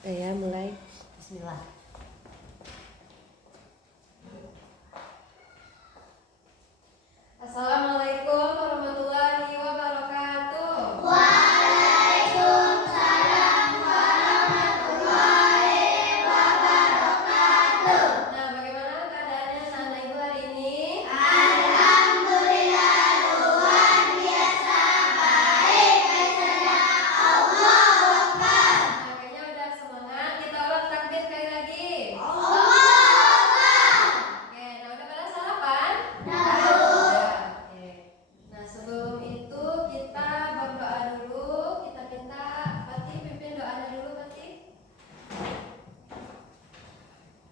Ya, mulai. Bismillah. Assalamualaikum warahmatullahi wabarakatuh. Waalaikumsalam warahmatullahi wabarakatuh. Nah, bagaimana keadaannya anak ibu hari ini? Alhamdulillah luar biasa baik. Allahu Akbar. Nah, kayaknya udah semangat. Kita ulang takbir sekali lagi. Allahu Akbar. Oke, nah udah pada sarapan? Tahu. Oke. Nah, sebelum itu kita berdoa dulu. Kita minta Fatih pimpin doanya dulu, Fatih.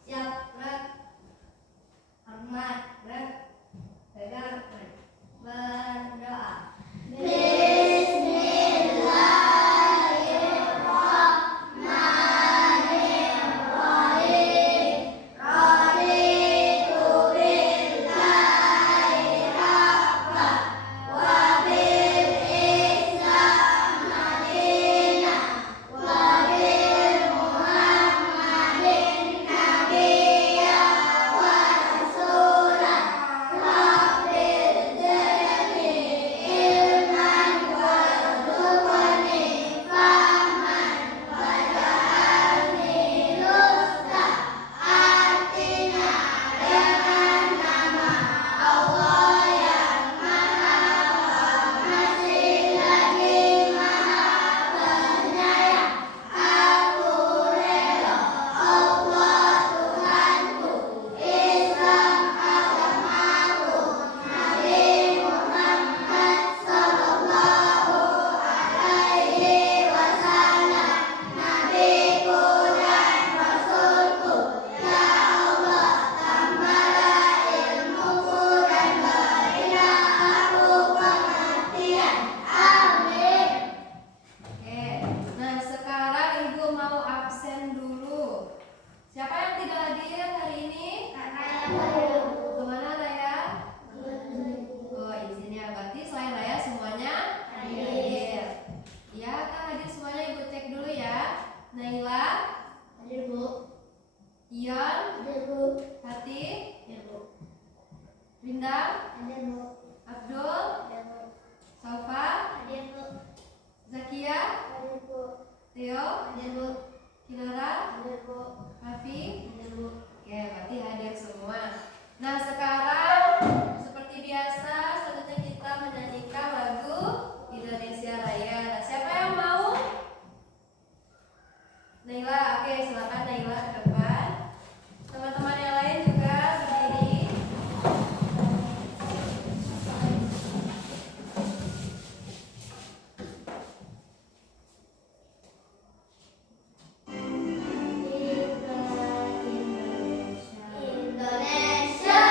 Siap, gerak. Hormat, gerak. Pegang, berdoa. Bismillahirrahmanirrahim. Raditu billahi rabban wa bil Islam madinah wa bil Muhammadin nabiyyan wa rasulan. Rabbil zidni ilman warzuqni fahman waj'alni nustan. Artinya dengan nama Allah yang Maha Pengasih lagi Maha Penyayang. Aku rela Allah Tuhanku, Islam agamaku, Nabi Muhammad sallallahu alaihi wasallam, nabiku dan rasulku. Ya Allah, tambahlah ilmuku dan berilah aku pengertian. Amin. Oke. Nah, sekarang ibu mau absen dulu. Siapa yang tidak hadir hari ini? Kemana Raya? Oh, izinnya berarti selain Raya semuanya hadir. Ya, kan hadir semuanya, ibu cek dulu ya. Naila, Hadir Bu. Ion, Hadir Bu. Hati, Hadir Bu. Rindam, Hadir Bu. Abdul, Hadir Bu. Saufa, Hadir Bu. Zakia, Hadir Bu. Theo, Hadir Bu. Kinara, Hadir Bu. Raffi. Hadir Bu. Oke, berarti hadir semua. Nah, sekarang seperti biasa, selanjutnya kita menyanyikan lagu Indonesia Raya. Nah, siapa yang mau? Naila, oke, silakan Naila ke depan. Teman-teman yang lain juga berdiri. Indonesia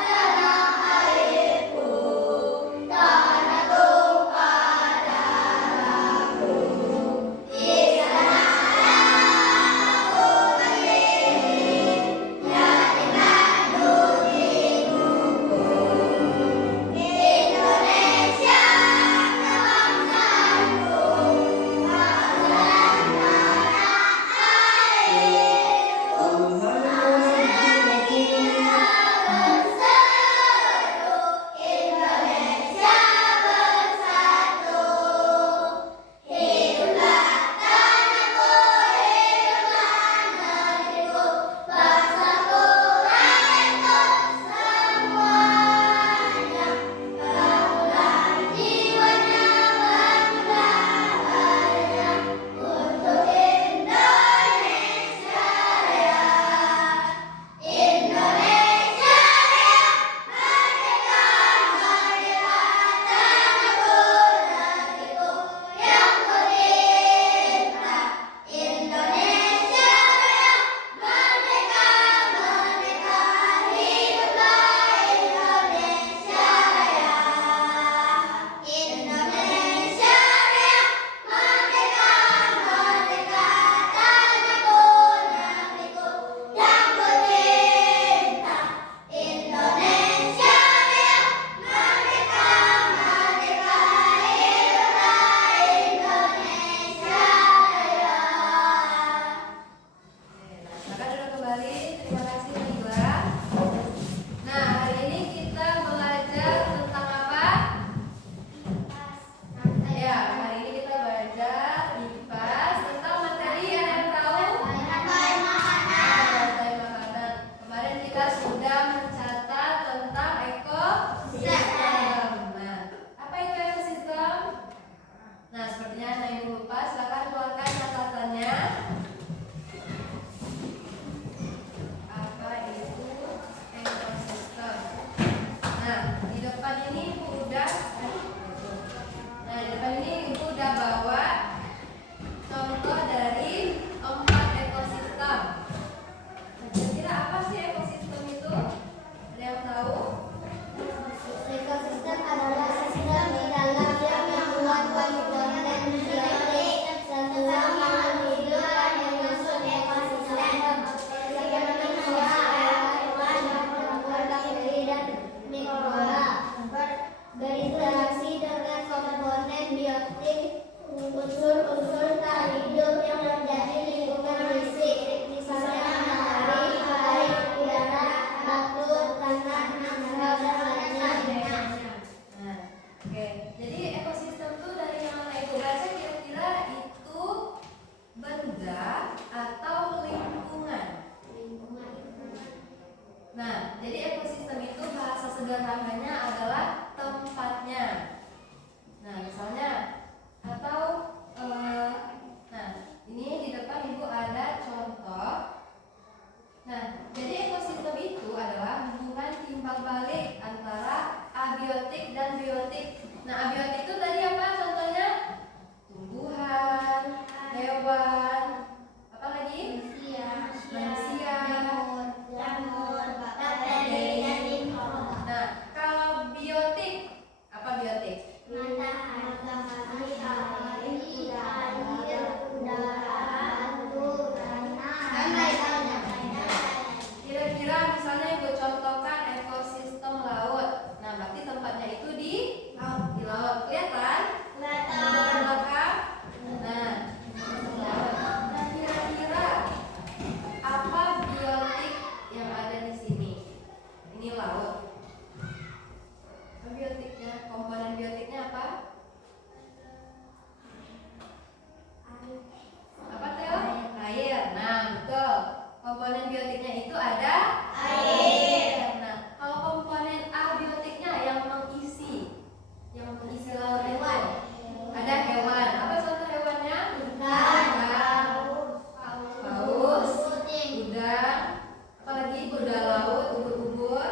tanah airku, tanah tumpah darahku. Di sana aku hewan. Apa lagi? Manusia. Nah, kalau biotik, apa biotik? Kira-kira misalnya ibu contohkan ekosistem laut. Nah, berarti tempatnya itu di laut. Kelihatan? Di belakang. Nah, laut. Nah, kira-kira apa biotik yang ada di sini? Ini laut. Apa biotiknya? Komponen biotiknya apa? Apa tuh? Air. Nah, betul. Komponen biotiknya itu ada air. Nah, kalau komponen abiotiknya yang mengisi laut itu ada hewan. Apa contoh hewannya? Ikan, paus, udang, apalagi kuda laut, ubur-ubur,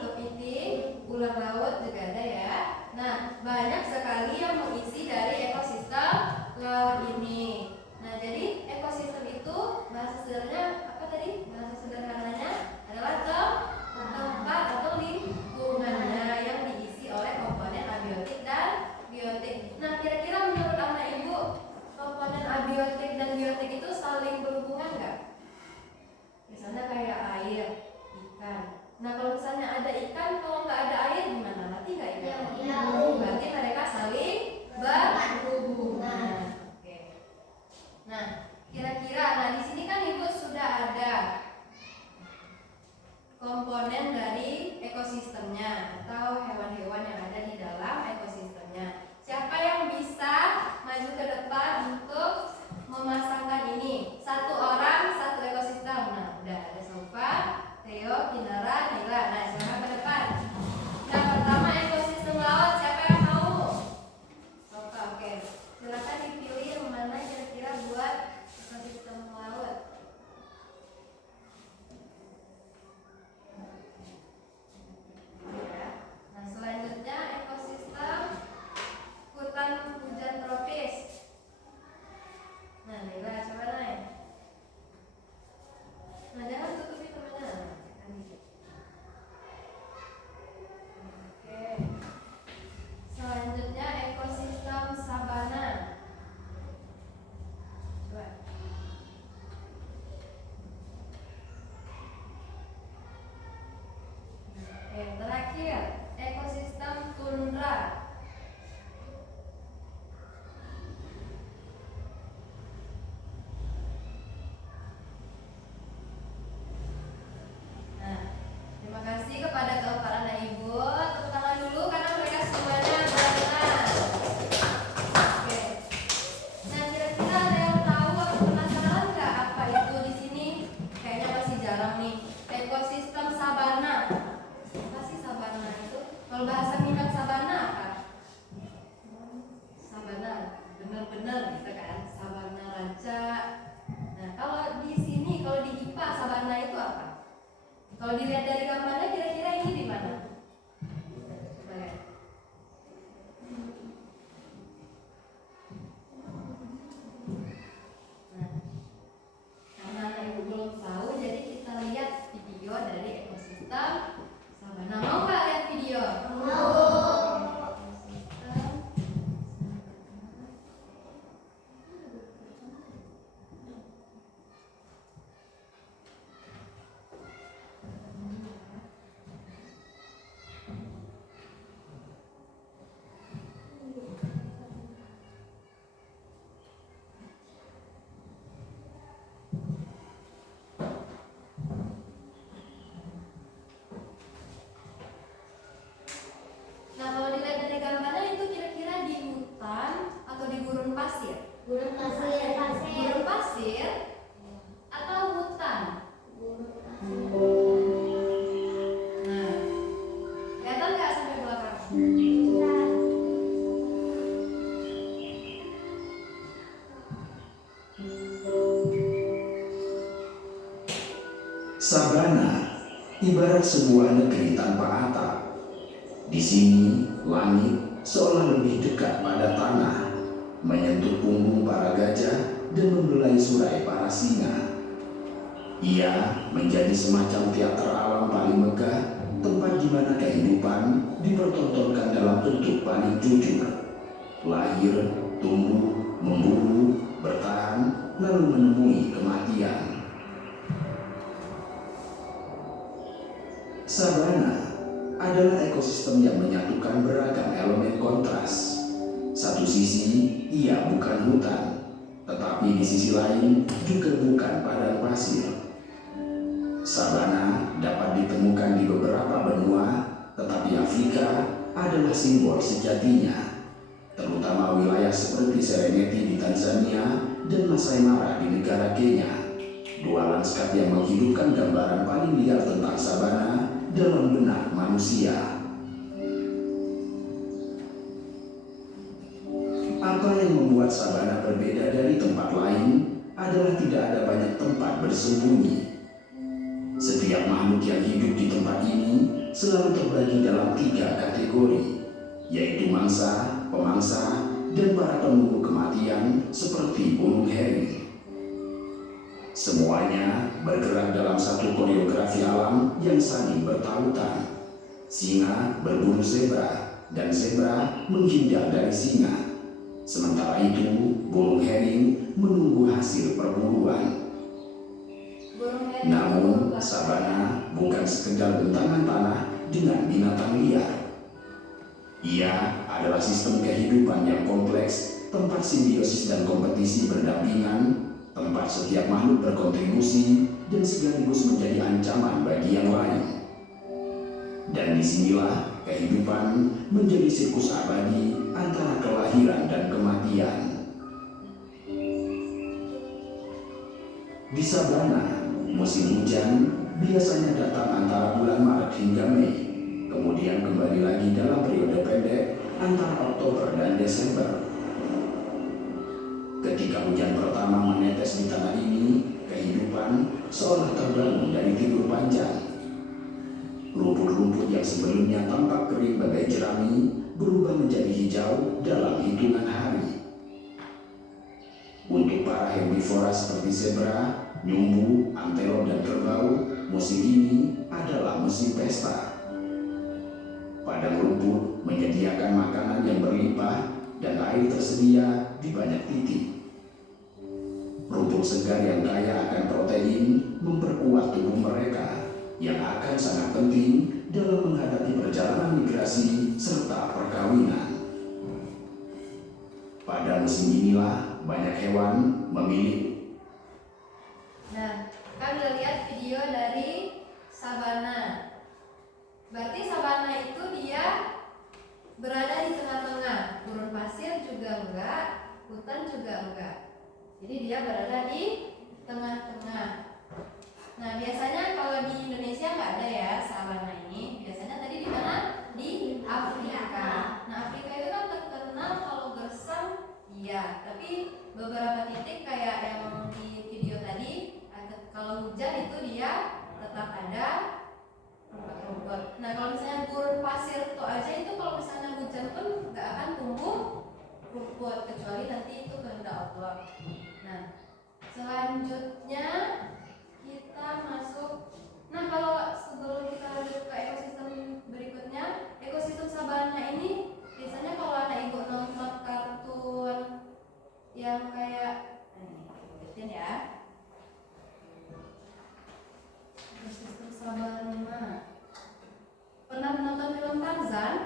kepiting, ular laut juga ada ya. Nah, banyak sekali yang mengisi dari ekosistem laut ini. Nah, jadi ekosistem itu bahasa sederhananya apa tadi? Bahasa sederhananya adalah tempat atau lingkungannya yang diisi oleh komponen abiotik dan biotik. Nah, kira-kira menurut anak ibu, komponen abiotik dan biotik itu saling berhubungan nggak? Misalnya kayak air, ikan. Nah, kalau misalnya ada ikan, kalau nggak ada air gimana? Mati nggak ikan? Berarti mereka saling berhubungan. Oke. Nah, kira-kira, di sini kan ibu sudah ada komponen dari ekosistemnya atau hewan-hewan yang ada di dalam ekosistemnya. Siapa yang bisa maju ke depan untuk memasangkan ini? Satu orang, satu ekosistem. Nah, udah ada Sofa, Theo, Kinara, Nila. Nah, siapa ke depan? Yang pertama ekosistem laut. Siapa yang mau? Sofa, oke. Silakan dipilih yang mana kira-kira buat ekosistem laut. Nah, selanjutnya ekosistem hutan hujan tropis. Nah, Nila, coba naik. Nah, jangan tutupi temannya. Oke. Selanjutnya ekosistem sabana. Coba. Oke, terakhir ekosistem tundra. Nah, terima kasih kepada keempat anak ibu. Tepuk tangan dulu karena mereka semuanya benar. Oke. Nah, kira-kira ada yang tahu atau penasaran nggak apa itu di sini? Kayaknya masih jarang nih. Ekosistem sabana. Apa sih sabana itu? Kalau bahasa Minang sabana apa? Sabana, benar-benar gitu kan? Sabana raja. Nah, kalau di sini, kalau di IPA sabana itu apa? Kalau dilihat dari gambarnya, kira-kira ini di mana? Coba lihat. Nah, karena anak ibu belum tahu, jadi kita lihat video dari ekosistem sabana. Mau nggak lihat video? Ekosistem Nah, kalau dilihat dari gambarnya itu kira-kira di hutan atau di gurun pasir? Gurun pasir atau hutan? Nah, kelihatan nggak sampai belakang? Sabana ibarat sebuah negeri tanpa atap. Di sini, langit seolah lebih dekat pada tanah, menyentuh punggung para gajah dan membelai surai para singa. Ia menjadi semacam teater alam paling megah, tempat di mana kehidupan dipertontonkan dalam bentuk paling jujur. Lahir, tumbuh, memburu, bertahan, lalu menemui kematian. Sabana adalah ekosistem yang menyatukan beragam elemen kontras. Satu sisi, ia bukan hutan, tetapi di sisi lain juga bukan padang pasir. Sabana dapat ditemukan di beberapa benua, tetapi Afrika adalah simbol sejatinya, terutama wilayah seperti Serengeti di Tanzania dan Masai Mara di negara Kenya. Dua lanskap yang menghidupkan gambaran paling liar tentang sabana dalam benak manusia. Apa yang membuat sabana berbeda dari tempat lain adalah tidak ada banyak tempat bersembunyi. Setiap makhluk yang hidup di tempat ini selalu terbagi dalam 3 kategori, yaitu mangsa, pemangsa, dan para penunggu kematian seperti burung heri. Semuanya bergerak dalam satu koreografi alam yang saling bertautan. Singa berburu zebra, dan zebra menghindar dari singa. Sementara itu, burung herring menunggu hasil perburuan. Namun, sabana bukan sekedar bentangan tanah dengan binatang liar. Ia adalah sistem kehidupan yang kompleks, tempat simbiosis dan kompetisi berdampingan, tempat setiap makhluk berkontribusi dan sekaligus menjadi ancaman bagi yang lain. Dan disinilah kehidupan menjadi siklus abadi antara kelahiran dan kematian. Di sabana, musim hujan biasanya datang antara bulan Maret hingga Mei, kemudian kembali lagi dalam periode pendek antara Oktober dan Desember. Ketika hujan pertama menetes di tanah ini, kehidupan seolah terbangun dari tidur panjang. Rumput-rumput yang sebelumnya tampak kering bagai jerami berubah menjadi hijau dalam hitungan hari. Untuk para herbivora seperti zebra, nyumbu, antelop, dan kerbau, musim ini adalah musim pesta. Padang rumput menyediakan makanan yang berlimpah dan air tersedia di banyak titik. Rumput segar yang kaya akan protein memperkuat tubuh mereka yang akan sangat penting dalam menghadapi perjalanan migrasi serta perkawinan. Pada musim inilah banyak hewan memilih. Nah, kan udah lihat video dari sabana. Berarti sabana itu dia berada di tengah-tengah. Gurun pasir juga enggak, hutan juga enggak. Jadi dia berada di tengah-tengah. Nah, biasanya kalau di Indonesia nggak ada ya sabana ini. Biasanya tadi di mana? Di Afrika. Nah, Afrika itu kan terkenal kalau gersang, iya. Tapi beberapa titik kayak yang di video tadi, kalau hujan itu dia tetap ada rumput-rumput. Nah, kalau misalnya gurun pasir itu aja itu kalau misalnya hujan pun nggak akan tumbuh rumput kecuali nanti itu kehendak Allah. Nah, selanjutnya kita masuk. Nah, kalau sebelum kita lanjut ke ekosistem berikutnya, ekosistem sabana ini biasanya kalau anak ibu nonton kartun yang kayak ini ya, ekosistem sabana. Pernah menonton film Tarzan?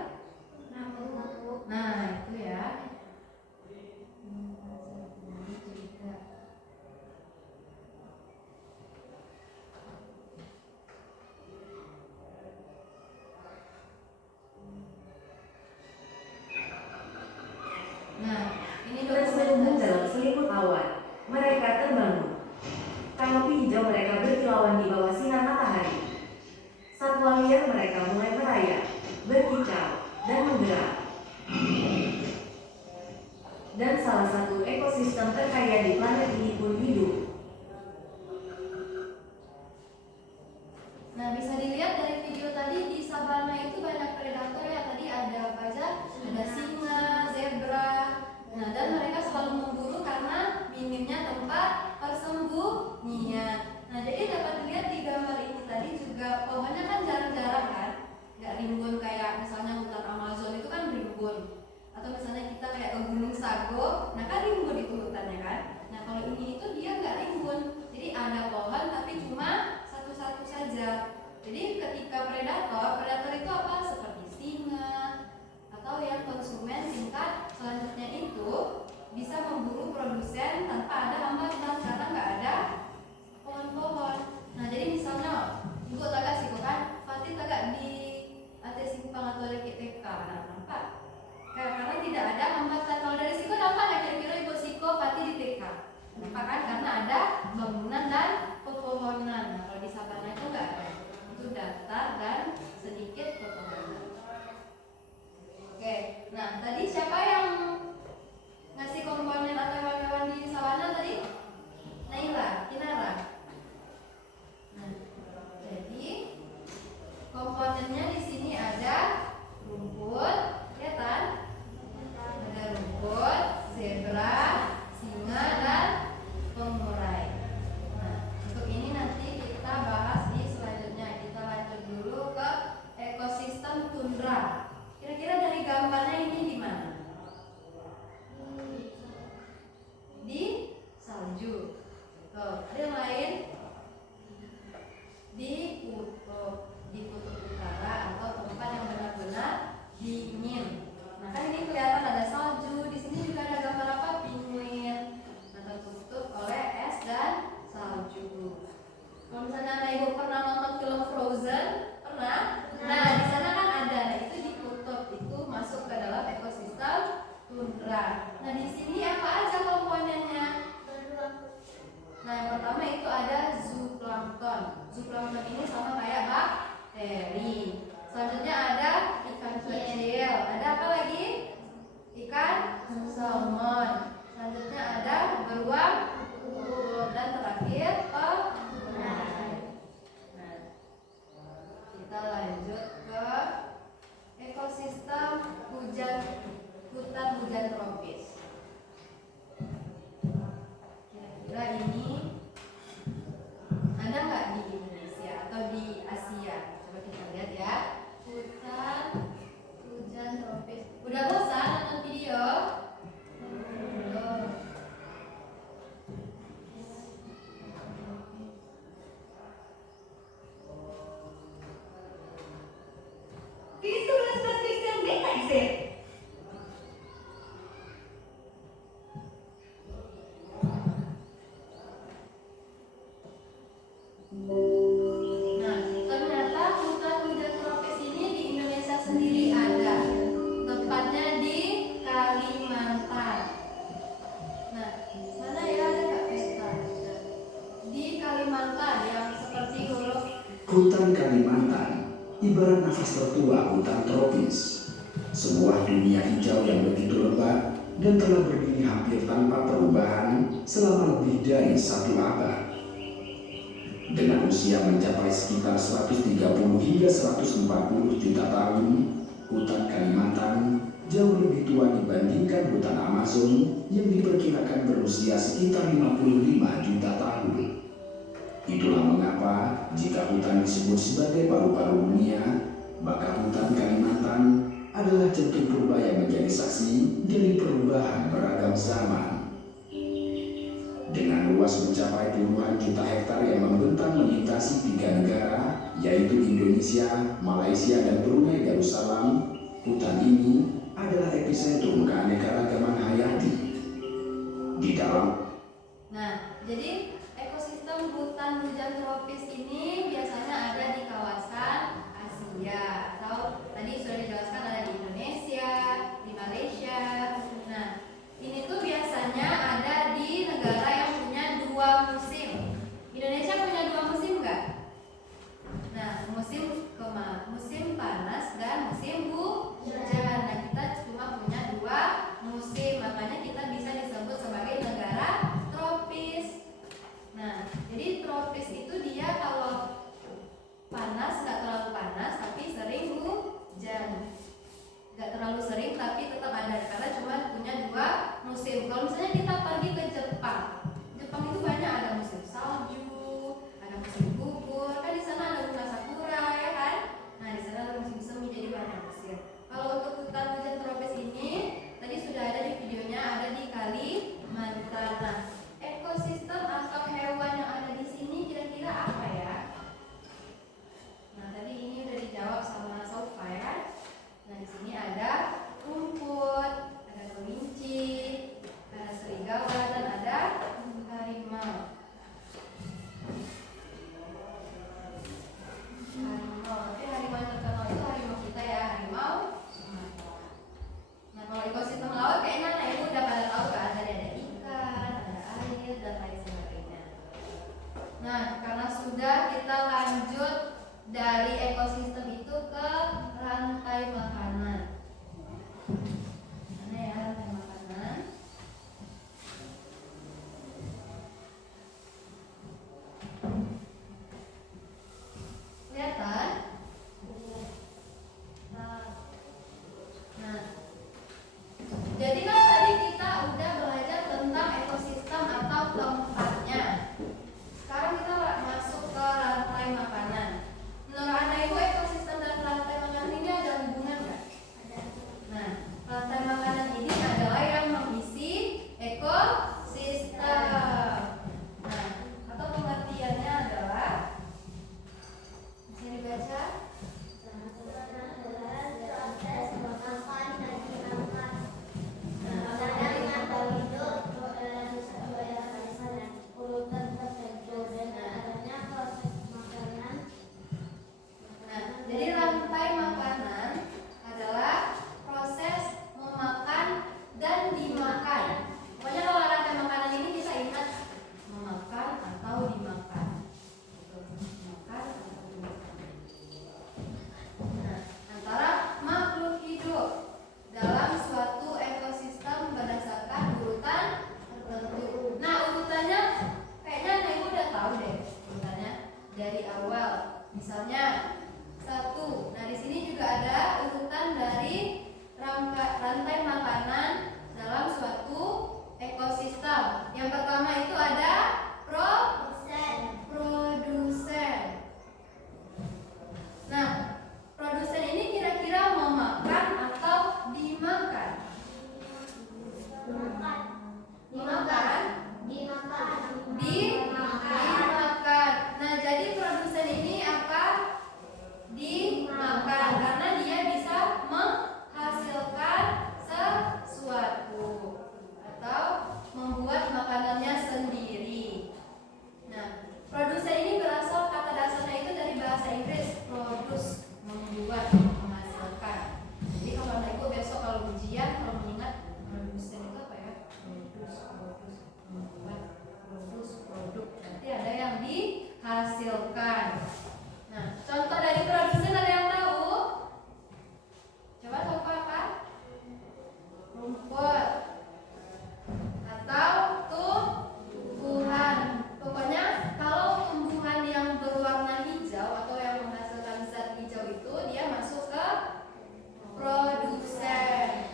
Nah, itu ya. Tersembunyi dalam selimut awan, mereka terbangun. persembunyian. Nah, jadi dapat dilihat di gambar ini tadi juga pohonnya kan jarang-jarang kan, nggak rimbun kayak misalnya hutan Amazon itu kan rimbun, atau misalnya kita kayak ke Gunung Sago, nah kan rimbun itu hutannya kan. Nah kalau ini itu dia nggak rimbun, jadi ada pohon tapi cuma satu-satu saja. Jadi ketika predator itu apa? Seperti singa atau yang konsumen tingkat selanjutnya itu bisa memburu produsen tanpa ada hambatan karena nggak ada pohon-pohon. Nah jadi misalnya ibu tagak sih kan, Fatih tagak di atas simpang atau di TK, nah nampak karena tidak ada hambatan. Kalau dari situ nampak nggak kira-kira ibu siko Fatih di TK? Nampak kan, karena ada bangunan dan pepohonan. Nah kalau di sabana itu nggak ada, itu datar dan sedikit pepohonan. Oke, nah tadi siapa yang ngasih komponen atau hewan-hewan di savana tadi? Naila, Kinara. Nah, jadi komponennya di sini ada rumput, ya kan? Ada rumput, zebra, singa, dan pengurai. Nah, untuk ini nanti kita bahas di selanjutnya. Kita lanjut dulu ke ekosistem tundra. Kira-kira dari gambarnya ini di mana? Di salju. Ada yang lain? Di kutub utara atau tempat yang benar-benar dingin. Nah kan ini kelihatan ada salju. Di sini juga ada gambar apa? Penguin. Nah tertutup oleh es dan salju. Kalau misalnya anak ibu pernah nonton film Frozen, pernah? Nah di sana kan ada. Nah itu di kutub itu masuk ke dalam ekosistem tundra. Nah di sini apa aja komponennya? Nah yang pertama itu ada zooplankton. Zooplankton ini sama kayak bakteri. Selanjutnya ada ikan kecil. Ada apa lagi? Ikan salmon. Selanjutnya ada beruang kutub. Dan terakhir pengurai. Nah kita lanjut ke ekosistem hutan hujan tropis. Kira-kira ini ada nggak di Indonesia atau di Asia? Coba kita lihat ya. Hutan hujan tropis. Udah bosan nonton video? Belum. Itu spesifik yang beda sih. Nah, ternyata hutan hujan tropis ini di Indonesia sendiri ada. Tepatnya di Kalimantan. Nah, mana ya ada nggak peta? Di Kalimantan yang seperti huruf. Hutan Kalimantan ibarat nafas tertua hutan tropis, sebuah dunia hijau yang begitu lebat dan telah berdiri hampir tanpa perubahan selama lebih dari 1 abad. Dengan usia mencapai sekitar 130 hingga 140 juta tahun, hutan Kalimantan jauh lebih tua dibandingkan hutan Amazon yang diperkirakan berusia sekitar 55 juta tahun. Itulah mengapa jika hutan disebut sebagai paru-paru dunia, maka hutan Kalimantan adalah jantung purba yang menjadi saksi dari perubahan beragam zaman. Dengan luas mencapai puluhan juta hektar yang membentang melintasi 3 negara, yaitu Indonesia, Malaysia, dan Brunei Darussalam, hutan ini adalah epicentrum keanekaragaman hayati. Di dalam. Nah, jadi ekosistem hutan hujan tropis ini biasanya ada di kawasan Asia atau tadi sudah dijelaskan ada di Indonesia, di Malaysia. Nah, ini tuh biasanya ada di negara yang punya 2 musim. Indonesia punya 2 musim nggak? Nah, musim panas dan musim hujan. Nah, kita cuma punya 2 musim, makanya kita bisa disebut sebagai negara tropis. Nah, jadi tropis itu dia kalau Nah, karena sudah kita lanjut dari ekosistem itu ke rantai makanan. Mana ya rantai makanan? Kelihatan? Nah, jadi kan tadi kita udah belajar tentang ekosistem atau tempatnya. Sekarang kita masuk ke rantai makanan. Menurut Anda Ibu, ekosistem dan rantai makanan ini ada hubungan nggak? Nah, rantai makanan ini adalah yang mengisi ekosistem. Nah, atau pengertiannya adalah bisa dibaca? Nah, jadi rantai makanan adalah proses memakan dan dimakan. Pokoknya kalau rantai makanan ini bisa ingat memakan atau dimakan. Memakan atau dimakan. Nah, antara makhluk hidup dalam suatu ekosistem berdasarkan urutan tertentu. Nah, urutannya kayaknya Anda Ibu udah tahu deh urutannya dari awal. Misalnya 1. Nah, di sini juga ada urutan dari rantai makanan dalam suatu ekosistem. Yang pertama itu ada produsen. Nah, produsen ini kira-kira memakan atau dimakan? Dimakan. Nah, jadi produsen ini apa? Dimakan karena dia bisa menghasilkan sesuatu atau membuat makanannya sendiri. Nah, produsen ini berasal kata dasarnya itu dari bahasa Inggris, produce, membuat, menghasilkan. Jadi kalau Anda Ibu besok kalau ujian kalau mengingat produsen itu apa ya? Produce, membuat, produk. Berarti ada yang dihasilkan. Nah, contoh dari produsen ada yang tahu? Coba apa? Rumput atau tumbuhan. Pokoknya kalau tumbuhan yang berwarna hijau atau yang menghasilkan zat hijau itu dia masuk ke produsen.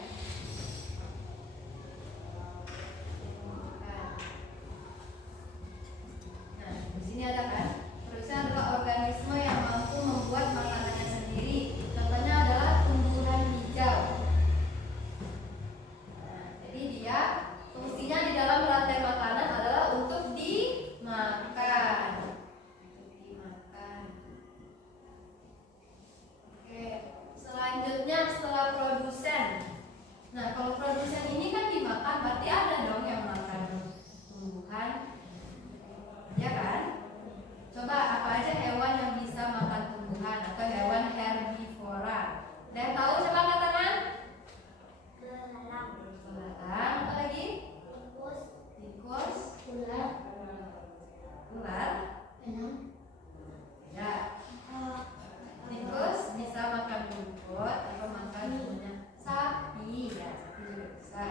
Nah, di sini ada kan? Produsen adalah organisme yang mampu membuat makanannya sendiri. Contohnya adalah tumbuhan hijau. Nah, jadi dia fungsinya di dalam rantai makanan adalah untuk dimakan. Oke, selanjutnya setelah produsen. Nah, kalau produsen ini kan dimakan, berarti ada dong yang makan tumbuhan, ya kan? Coba apa aja hewan yang bisa makan tumbuhan atau hewan herbivora? Ada yang tahu? Coba angkat tangan. Belalang, apa lagi? Tikus, ular. Ya. Tikus bisa makan rumput atau makan tumbuhan. Sapi, ya, sapi juga bisa.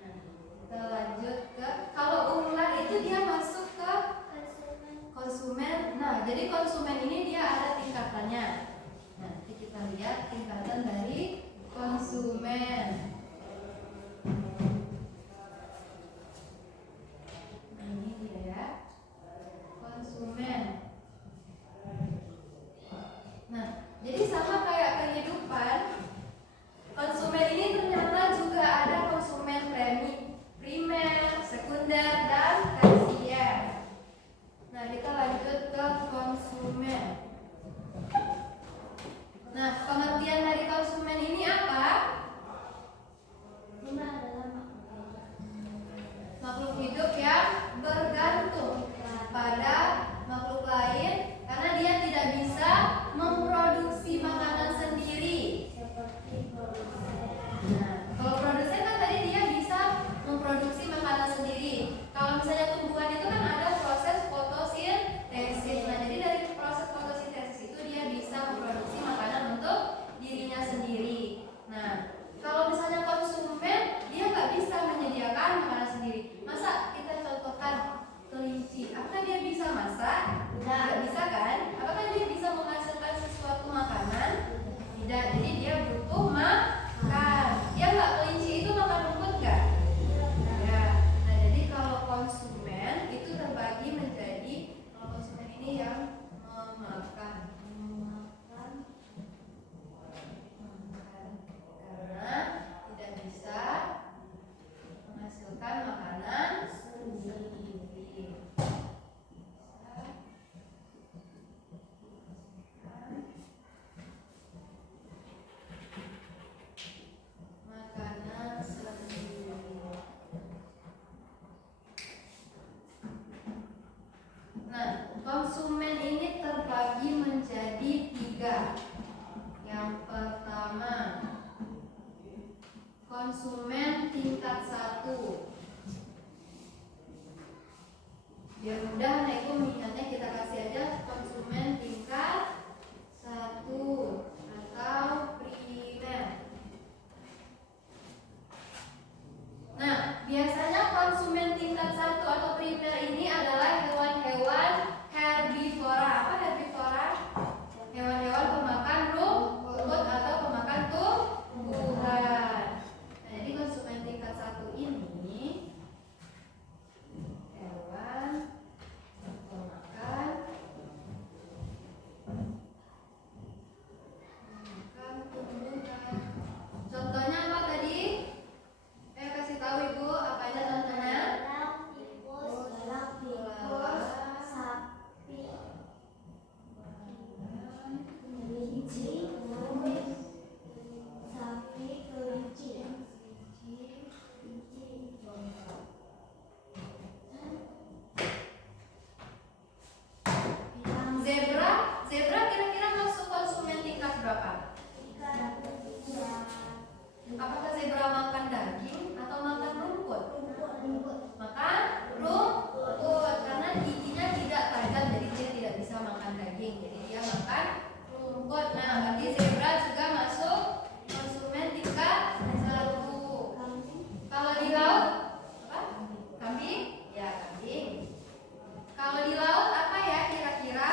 Nah, kita lanjut ke kalau ular itu dia masuk ke konsumen. Nah, jadi konsumen ini dia ada tingkatannya. Nah, nanti kita lihat tingkatan dari konsumen. Nah, ini dia ya. Konsumen. Nah, jadi sama kayak kehidupan, konsumen ini ternyata juga ada konsumen primer, sekunder, dan tersier. Nah, kita lanjut ke konsumen. Nah, pengertian dari konsumen Biar mudah anak ibu mengingatnya, kita kasih aja konsumen tingkat 1 atau primer. Nah, biasanya konsumen tingkat 1 atau primer ini adalah hewan-hewan herbivora. Apa herbivora? Hewan-hewan pemakan rumput atau pemakan tumbuhan. Nah, jadi konsumen tingkat 1 ini hewan pemakan tumbuhan. Contohnya apa tadi? Kasih tahu ibu, apa aja contohnya? Zebra kira-kira masuk konsumen tingkat berapa? Apakah zebra makan daging atau makan rumput? Makan rumput, karena giginya tidak tajam, jadi dia tidak bisa makan daging, jadi dia makan rumput. Nah, berarti zebra juga masuk konsumen tingkat 1. Kalau di laut apa? Kambing? Ya, kambing. Kalau di laut apa ya kira-kira?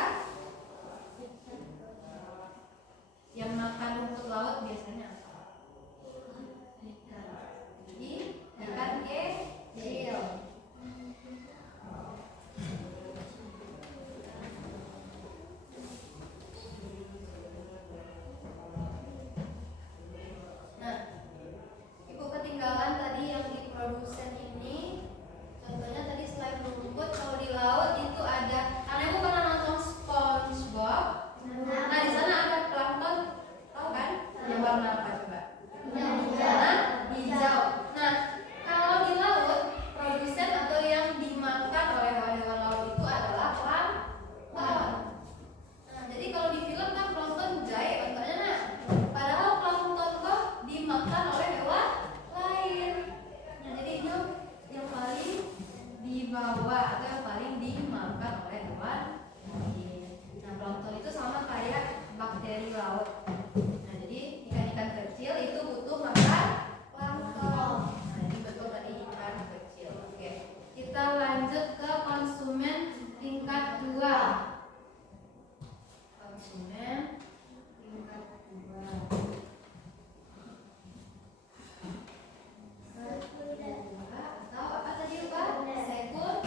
Yang makan rumput laut biasanya apa? Ikan kecil. Nah, ibu ketinggalan tadi yang di produsen ini. Contohnya tadi selain rumput, kalau di laut itu ada. Karena ibu pernah nonton SpongeBob. Nah, di sana ada plankton, tahu kan? Yang warna apa coba? Warna hijau. Nah, kalau di laut, produsen atau yang dimakan oleh hewan-hewan laut itu adalah plankton. Nah, jadi kalau di film kan plankton jahe contohnya, nah, padahal plankton kok dimakan oleh hewan lain. Nah, jadi itu yang paling di bawah atau yang paling dimakan oleh hewan lain. Nah, plankton itu sama kayak bakteri laut. Nah, jadi ikan-ikan kecil itu butuh makan plankton. Nah, ini betul tadi ikan kecil. Oke, kita lanjut ke konsumen tingkat 2. Konsumen tingkat 2. Atau apa tadi Pak? Sekunder.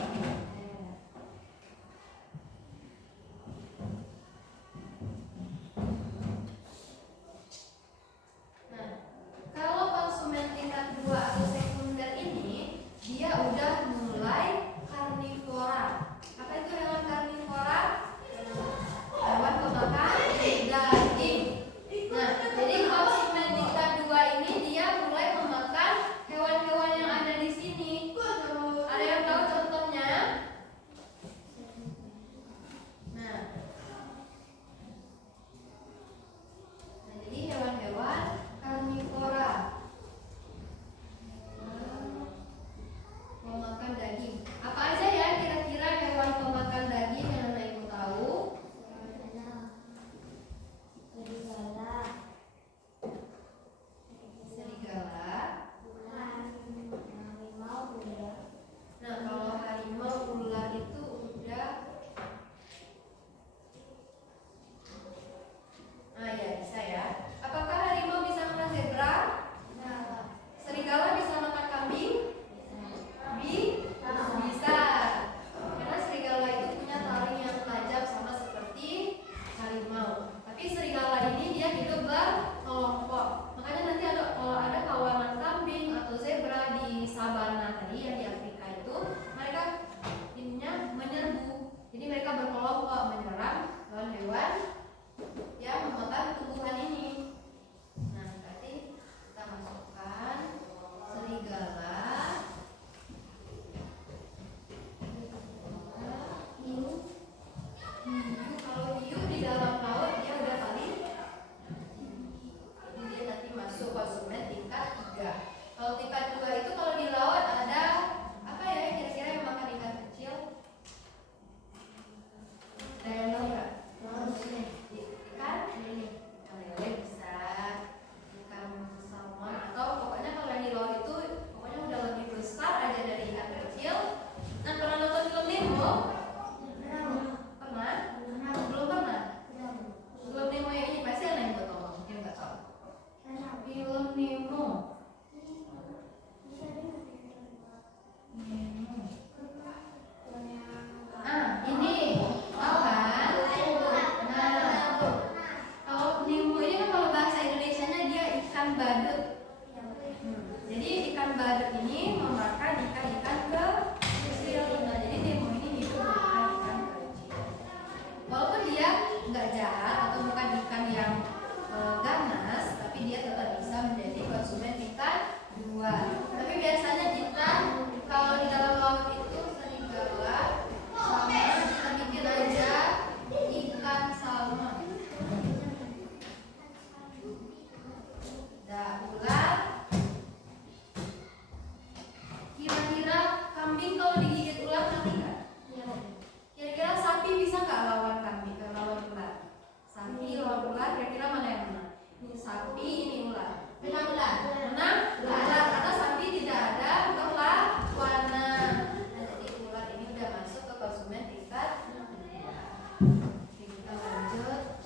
Oke, kita lanjut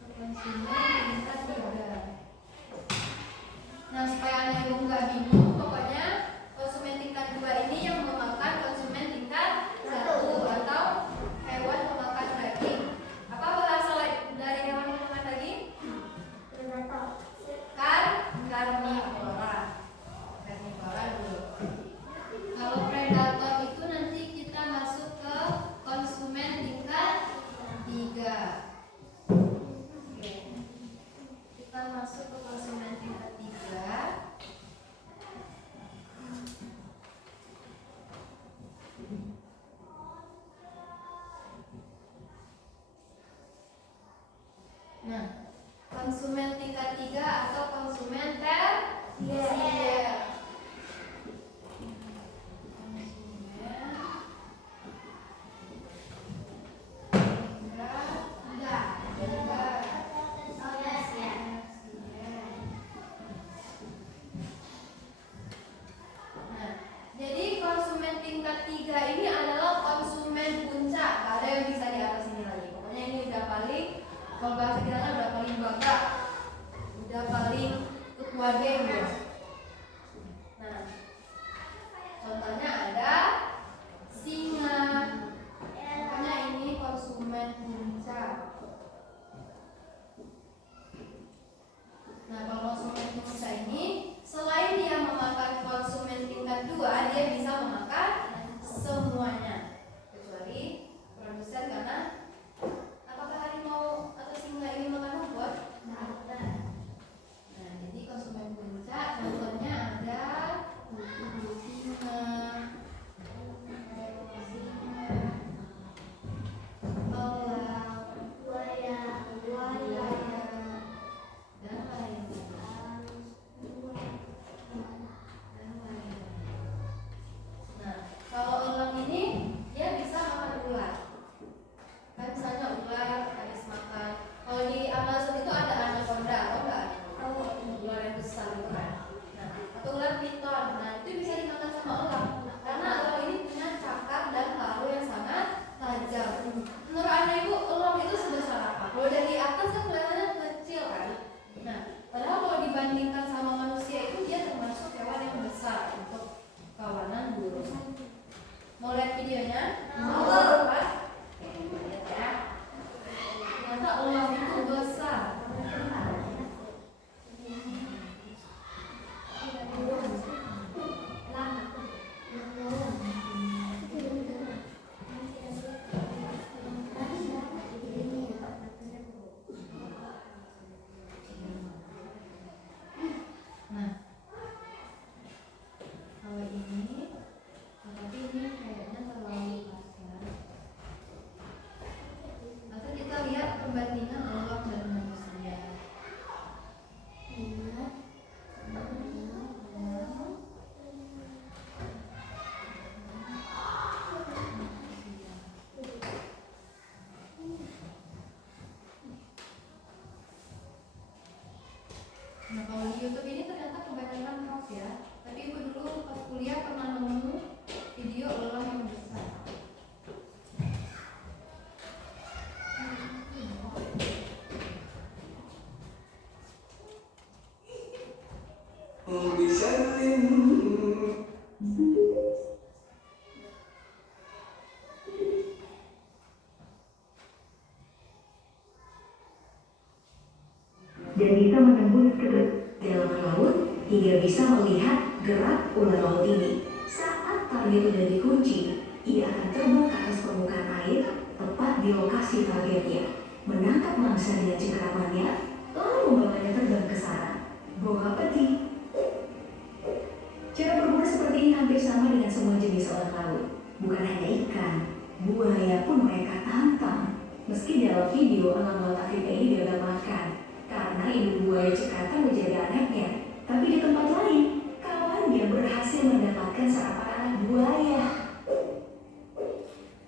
ke konsumen tingkat 3. Nah, supaya Anak Ibu nggak bingung, pokoknya konsumen tingkat 2 ini yang memakan konsumen tingkat 1 atau hewan pemakan daging. Apa bahasa dari hewan pemakan daging? Karnivora. Karnivora dulu. Kalau predator itu nanti kita masuk ke konsumen tingkat 3. Oke. Kita masuk ke konsumen tingkat 3. Nah, konsumen tingkat 3 atau konsumen tersier. Nah, jadi konsumen tingkat 3 ini adalah konsumen puncak. Gak ada yang bisa di atas ini lagi. Pokoknya ini udah paling, kalau bahasa kita kan udah paling bangga, udah paling ketua geng ya. Nah, contohnya ada singa. Pokoknya ini konsumen puncak. Nah, kalau konsumen puncak ini selain dia memakan konsumen tingkat 2, dia bisa memakan semuanya kecuali produsen, karena apakah harimau atau singa ini makan rumput? Nah, jadi konsumen puncak contohnya ada singa, elang, buaya, dan lain-lain. Nah, kalau elang ini dia bisa makan ular. Kan misalnya ular habis makan. Kalau di Amazon itu ada anaconda, atau enggak? Ular yang besar itu kan. Nah, atau ular piton. Nah, itu bisa dimakan sama elang. Karena elang ini punya cakar dan paru yang sangat tajam. Menurut Anak Ibu, elang itu sebesar apa? Kalau dari atas kan kelihatannya kecil kan. Nah, padahal kalau dibandingkan sama manusia itu dia termasuk hewan yang besar untuk kawanan burung. Mau lihat videonya? Mau. Pas? Oke, lihat ya. Ternyata elang itu besar. Nah, kalau ini, tapi ini kayaknya terlalu kasar. Atau kita lihat perbandingan elang dan manusia. Nah, kalau di YouTube ini ternyata kebanyakan hoax ya. Tapi Ibu dulu pas kuliah pernah nemu video elang yang besar. Dan bisa menembus ke dalam laut hingga bisa melihat gerak ular laut ini. Saat target sudah dikunci, ia akan terbang ke atas permukaan air tepat di lokasi targetnya, menangkap mangsa dengan cengkeramannya, lalu membawanya terbang ke sarang. Bawa peti. Cara berburu seperti ini hampir sama dengan semua jenis ular laut. Bukan hanya ikan, buaya pun mereka tantang. Meski dalam video elang laut Afrika ini gagal makan karena ibu buaya cekatan menjaga anaknya, tapi di tempat lain kawannya berhasil mendapatkan sarapan anak buaya.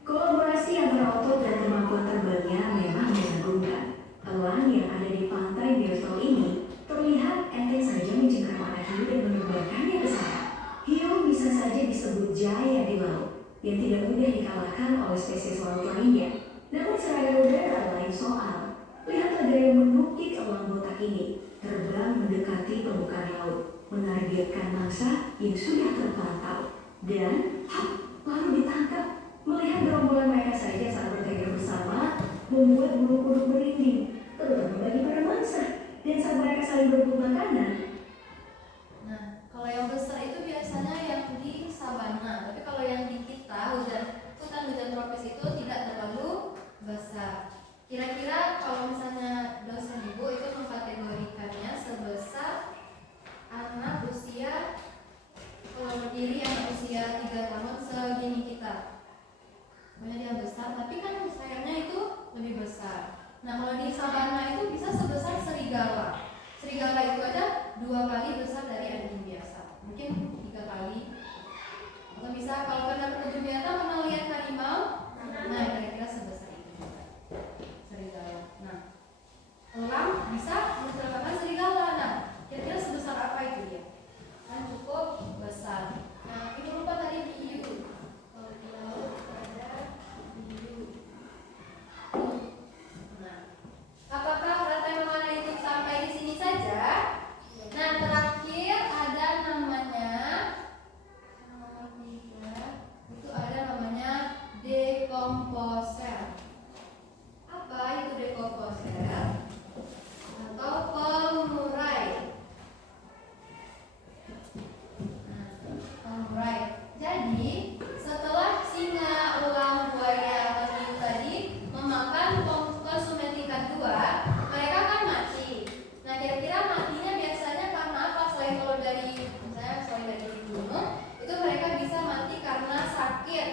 Kolaborasi antara otot dan kemampuan terbangnya memang mengagumkan. Elang yang ada di pantai Biosol ini terlihat enteng saja mencengkeram anak hiu dan menerbangkannya ke sana. Hiu bisa saja disebut jaya di laut, yang tidak mudah dikalahkan oleh spesies laut lainnya. Namun seraya udara soal. Lihatlah gaya menukik elang botak ini, terbang mendekati permukaan laut, menargetkan mangsa yang sudah terpantau, dan lalu ditangkap. Melihat gerombolan mereka saja saat bertengger bersama, membuat bulu kuduk merinding, terutama bagi para mangsa. Dan saat mereka saling berebut makanan, Nah, kalau yang besar itu biasanya yang di sabana, tapi kalau yang di kita hutan hujan tropis itu tidak terlalu besar. Kira-kira kalau misalnya dosen ibu itu mengkategorikannya sebesar anak usia, kalau berdiri anak usia 3 tahun segini kita. Pokoknya dia besar, tapi kan sayapnya itu lebih besar. Nah, kalau di sabana itu bisa sebesar serigala. Serigala itu ada 2 kali besar dari anjing biasa, mungkin 3 kali. Atau bisa kalau pernah berkunjung binatang pernah lihat harimau, nah kira-kira sebesar itu juga serigala. Nah, elang bisa mencelakakan serigala. Nah, kira-kira sebesar apa itu dia? Kan cukup besar. Nah, ini lupa tadi hiu. Kalau di laut ada hiu. Nah, apakah rantai makanan itu sampai di sini saja? Nah, terakhir ada namanya nomor 3. Itu ada namanya dekomposer. Apa itu dekomposer? Atau pengurai. Nah, pengurai. Jadi, setelah singa, elang, buaya, atau hiu tadi memakan konsumen tingkat 2, mereka kan mati. Nah, kira-kira matinya biasanya karena apa? Selain kalau dari misalnya selain dari dibunuh, itu mereka bisa mati karena sakit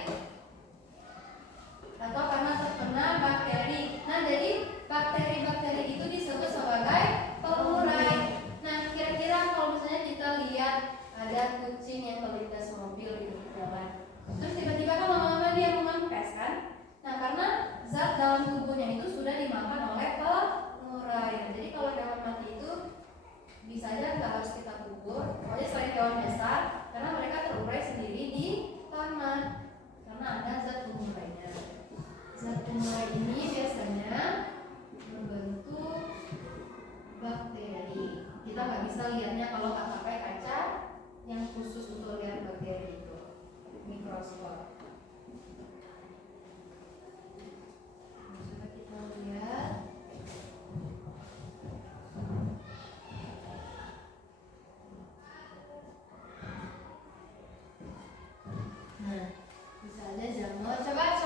atau karena terkena bakteri. Nah, jadi bakteri-bakteri itu disebut sebagai pengurai. Nah, kira-kira kalau misalnya kita lihat ada kucing yang melintas mobil di jalan, terus tiba-tiba kan lama-lama dia memampes kan? Nah, karena zat dalam tubuhnya itu sudah dimakan oleh pengurai. Nah, jadi kalau hewan mati itu bisa aja nggak harus kita kubur. Pokoknya selain hewan besar, karena mereka terurai sendiri di tanah karena ada zat pengurainya. Zat pengurai ini biasanya membentuk bakteri. Kita nggak bisa lihatnya kalau nggak pakai kaca yang khusus untuk lihat bakteri itu, mikroskop. Coba kita lihat. Nah, bisa aja jamur. Coba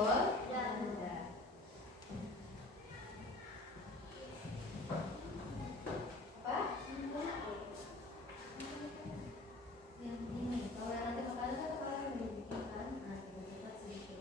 Bol? Sudah. Sudah. Apa? Yang ini. Kalau yang nanti makanan kan kepala yang dibikin kan? Nah, kita cepat sedikit.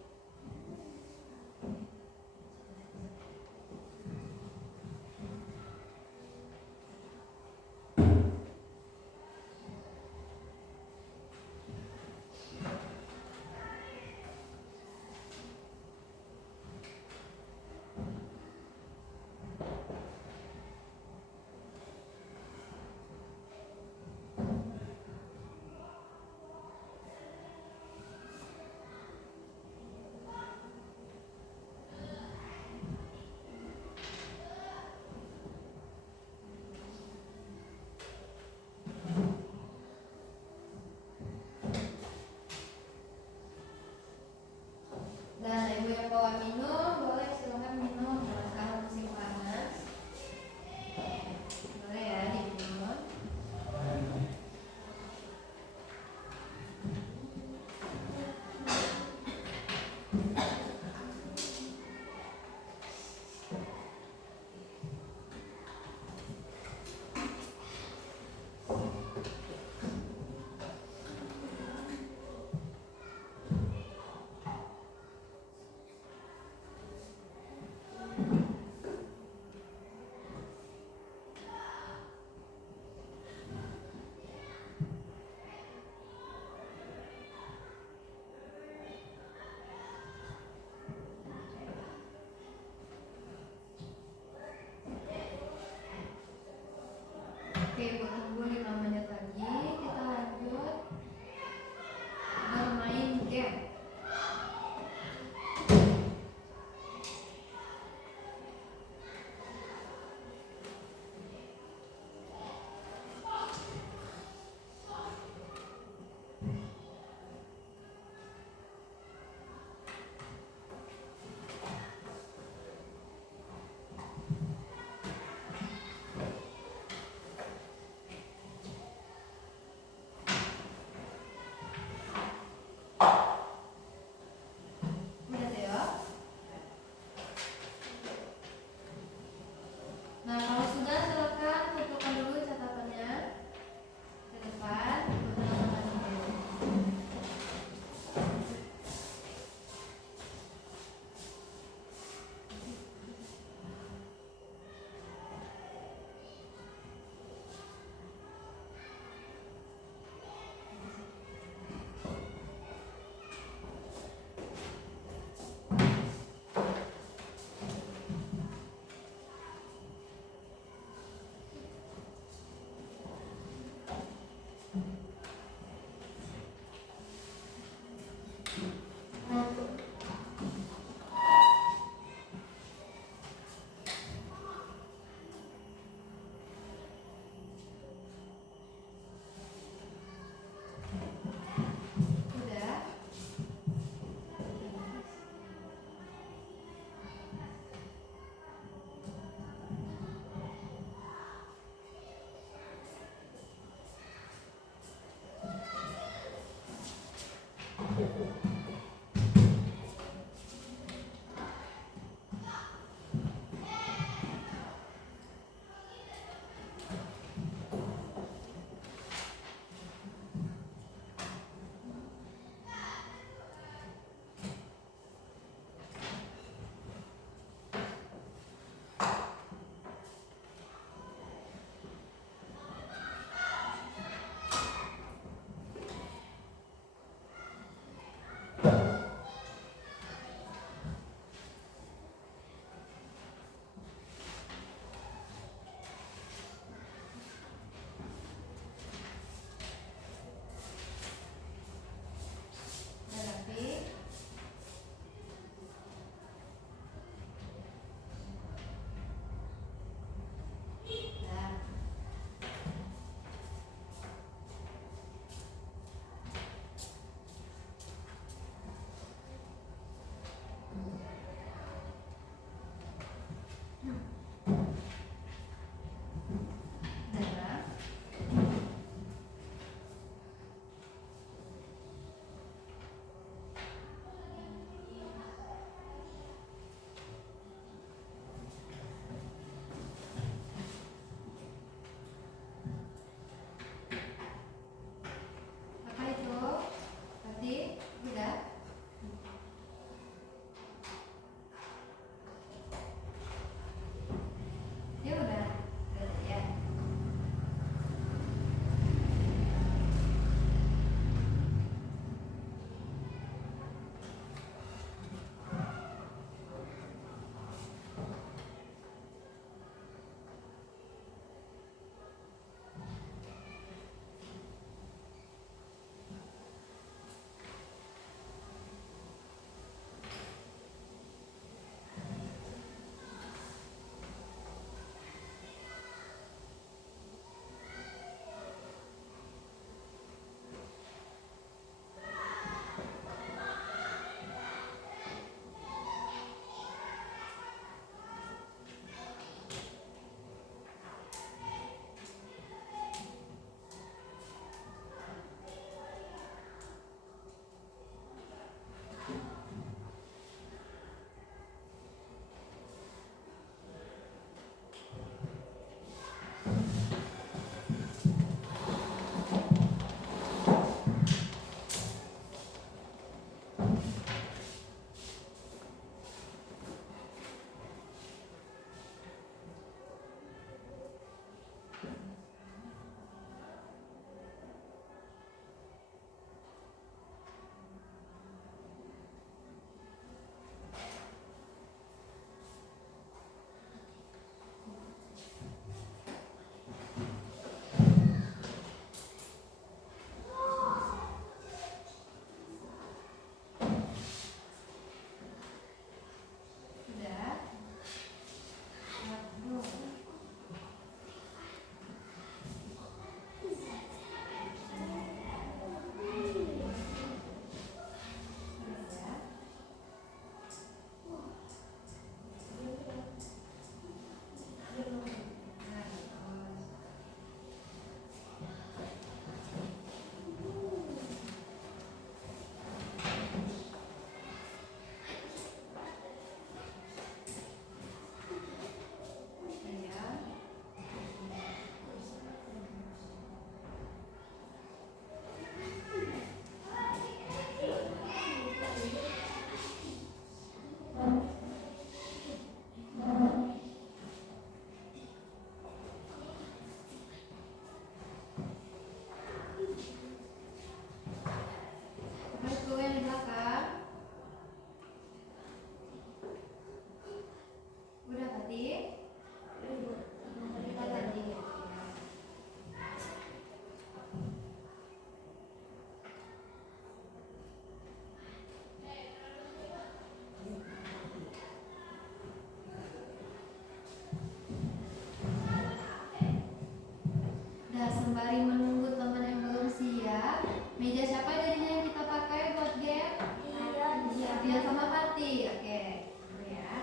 Dian sama Pati. Oke, dulu ya.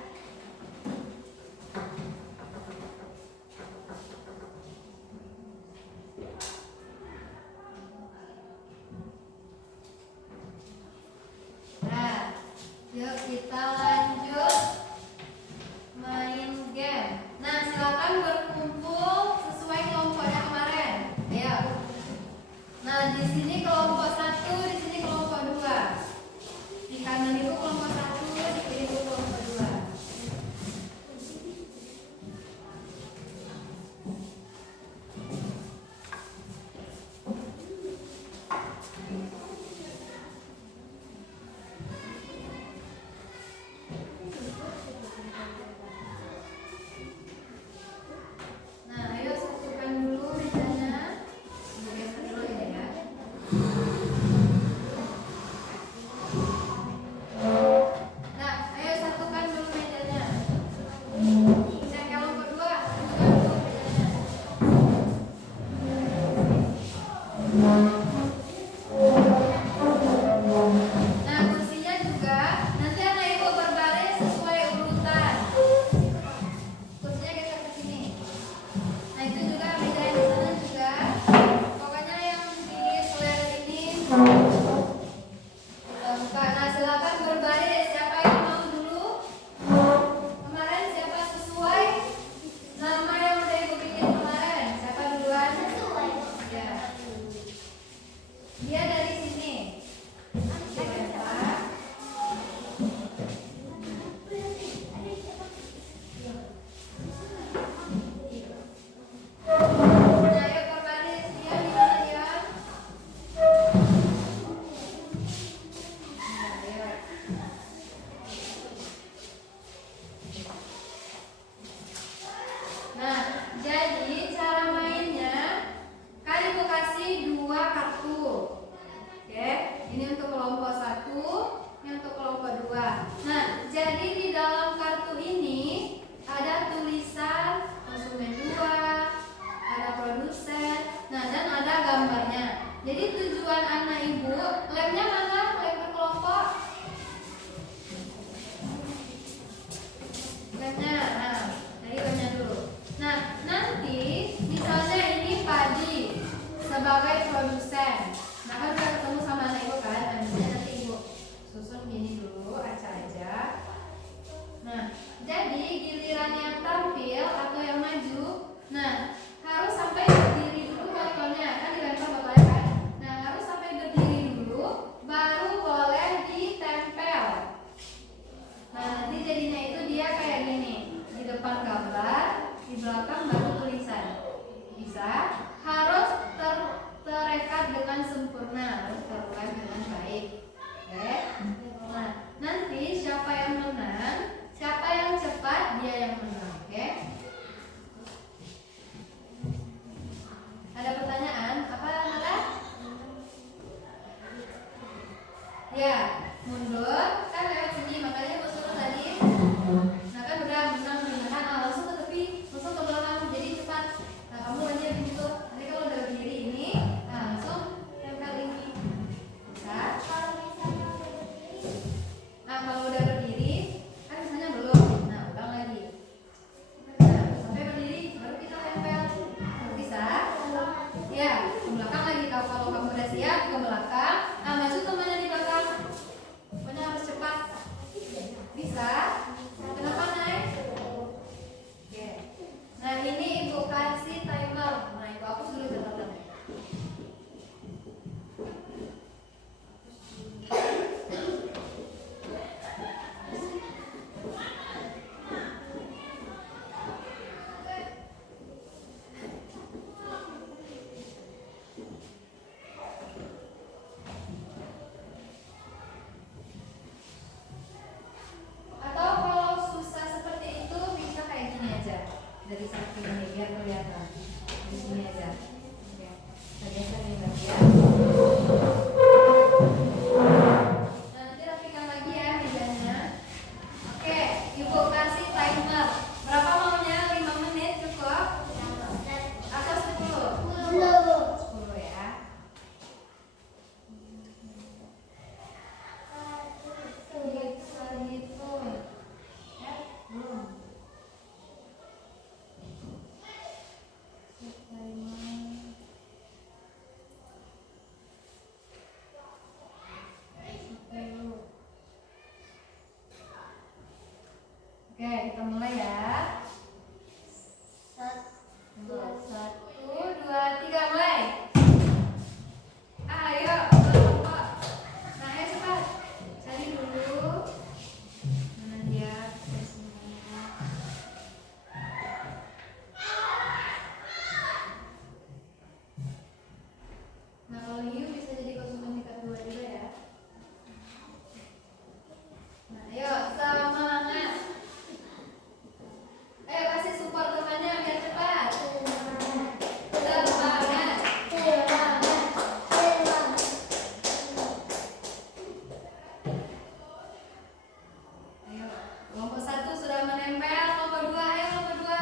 Nah, yuk kita lanjut main game. Nah, silakan berkumpul sesuai kelompoknya kemarin. Ayo. Nah, di sini kelompok 1, di sini kelompok 2. Di kanan itu kelompok 1, di kiri itu kelompok 2. Oke, kita mulai ya. Satu, 1, 2, 3, mulai. Ayo, kelompok. Nah, ayo cepat. Cari dulu. Mana dia? Nah, kalau hiu bisa jadi konsumen tingkat 2 juga ya. Nah, ayo semangat. Ayo kasih support temannya biar cepat. Semangat. Ayo, kelompok 1 sudah menempel, kelompok 2, ayo kelompok 2.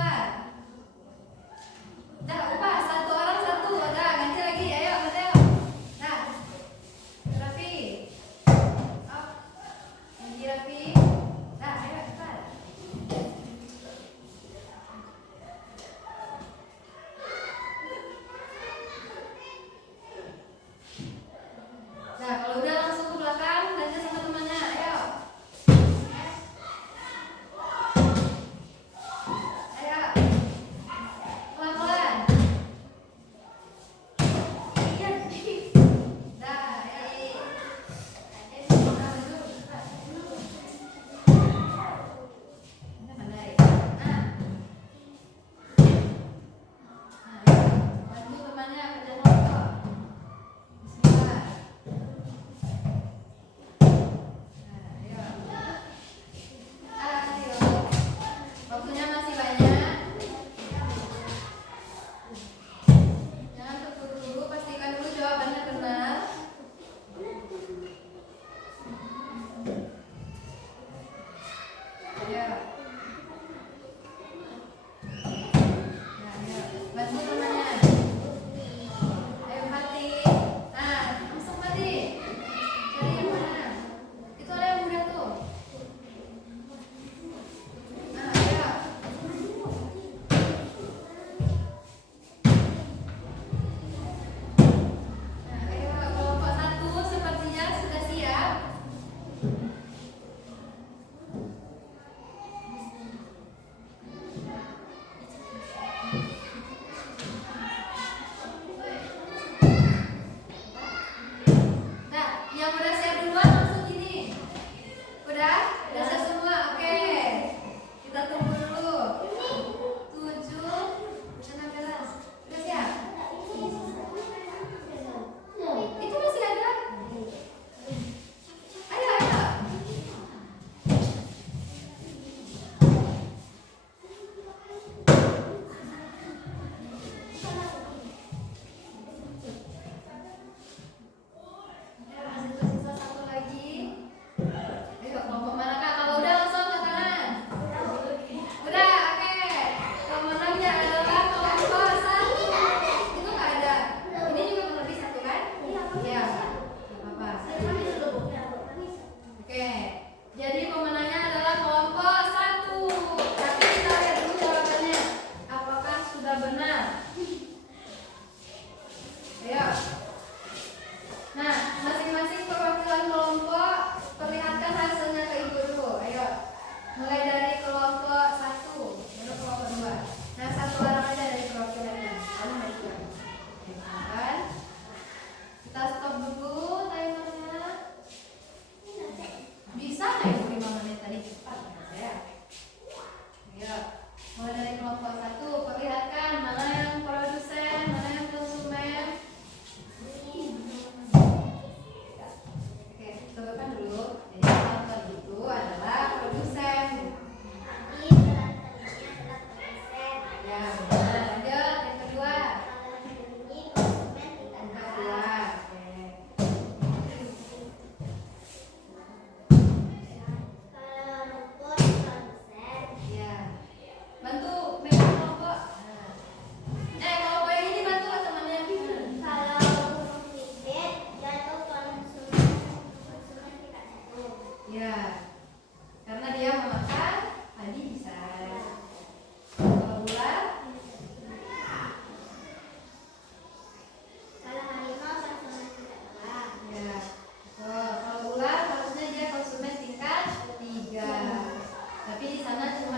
Dah, ubah satu orang satu. Dah, ganti lagi. Ayo, Mateo. Dah. Rafi. Up. Lagi Rafi. Dah, ayo cepat. Nah, kalau udah langsung ke belakang, belajar sama temannya. Ayo. Ayo. Pelan-pelan. Iya. Dah, ayo. Nah, maju. Cepat. Nah, pandai. Nah. Nah, bantu temannya kerja kelompok. Bismillah. Ayo. Waktunya masih banyak. Jangan terburu-buru, pastikan dulu jawabannya benar. Ayo. Nah, ayo. Bantu temannya. Ayo Hati. Nah, langsung Hati. Cari yang mana? Itu ada yang muda tuh. Nah, ayo. Nah, ayo kelompok 1 sepertinya sudah siap. Nah, yang udah siap duluan langsung gini. Udah? Udah siap semua? Oke. Kita tunggu dulu. 7, 16. Udah siap? Itu masih ada? Ayo, ayo. Ayo, masih tersisa satu lagi. Ayo, kelompok mana Kak? Kalau udah langsung ke tangan. Udah, oke. Pemenangnya adalah kelompok 1. Itu nggak ada. Ini juga lebih satu kan? Iya. Nggak apa-apa. Oke. Jadi pemenangnya adalah kelompok 1. Tapi kita lihat dulu jawabannya. Apakah sudah benar? Ayo. Nah, masing-masing perwakilan kelompok perlihatkan hasilnya ke ibu dulu. Ayo. Mulai dari kelompok 1, baru kelompok 2. Nah, satu orang aja dari perwakilannya. Kamu nggak ikut. Kan? Kita stop dulu timernya. Bisa nggak ibu 5 menit tadi cepat ya? Ayo. Mulai dari kelompok 1, perlihatkan mana yang produsen, mana yang konsumen. Oke, sebutkan dulu. Jadi contoh itu adalah produsen. Ya, benar. Lanjut yang kedua. Yang kedua. Oke. Ya. Bantu memang kelompok. Nah. Kelompok yang ini bantu lah temannya. Ya. Karena dia memakan tadi bisa. Kalau ular, ya. Kalau ular harusnya dia konsumen tingkat 3. Tapi di sana cuma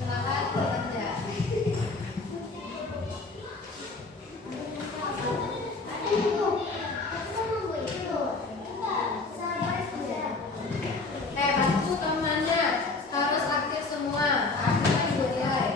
Silakan bekerja. Bantu temannya harus aktif semua. Aktif ibu nilai.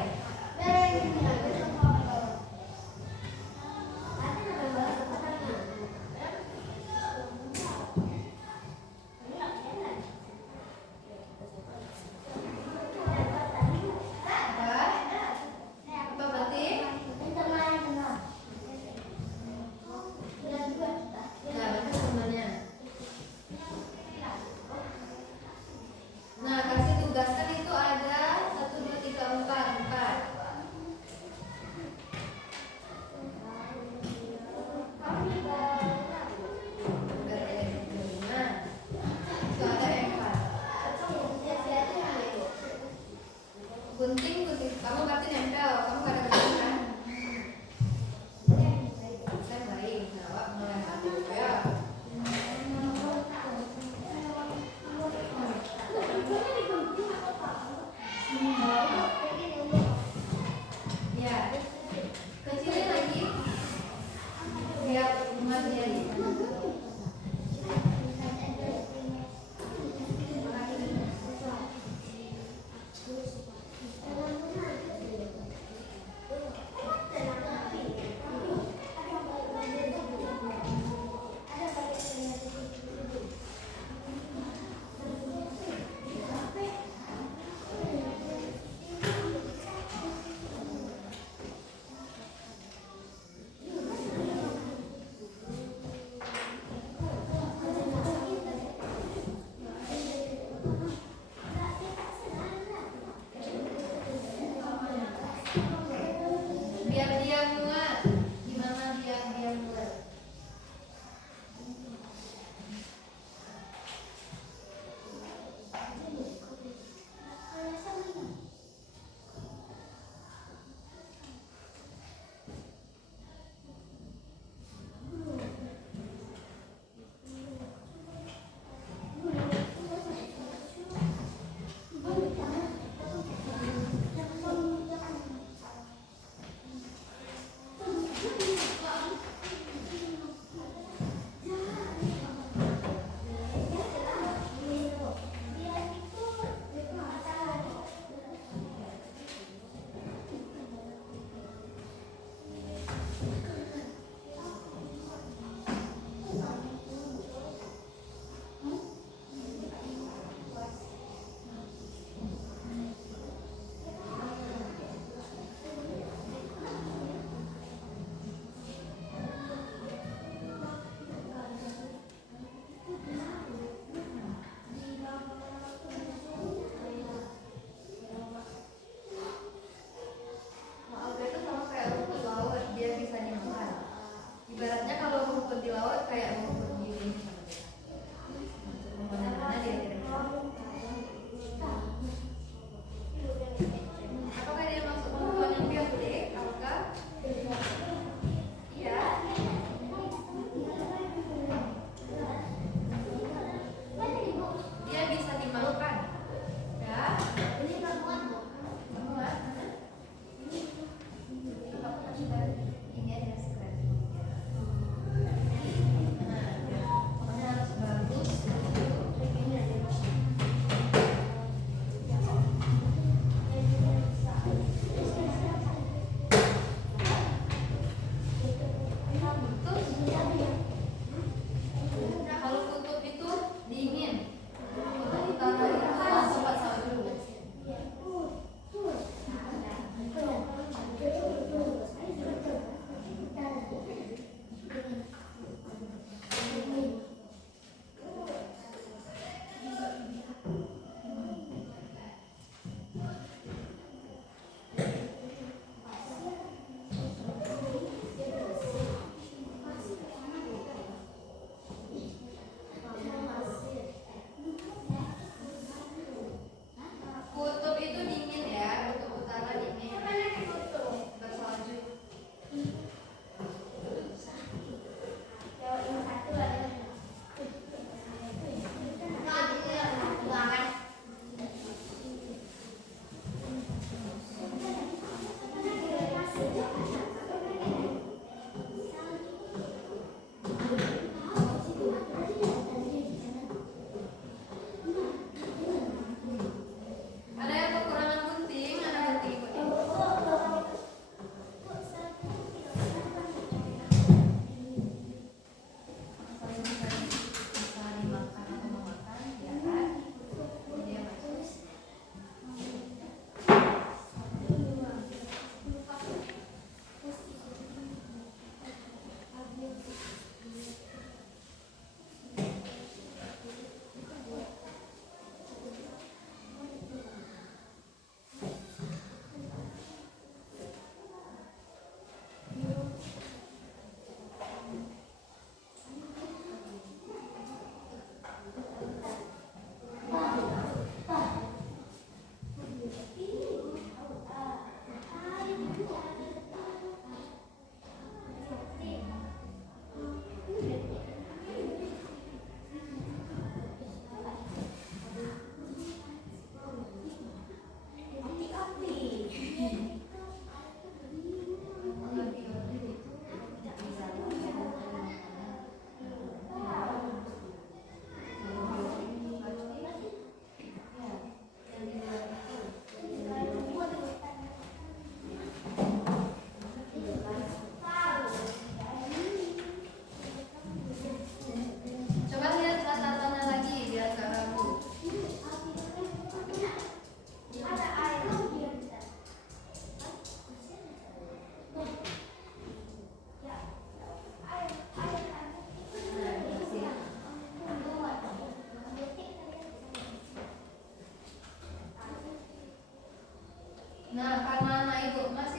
Nah, karena anak ibu Mas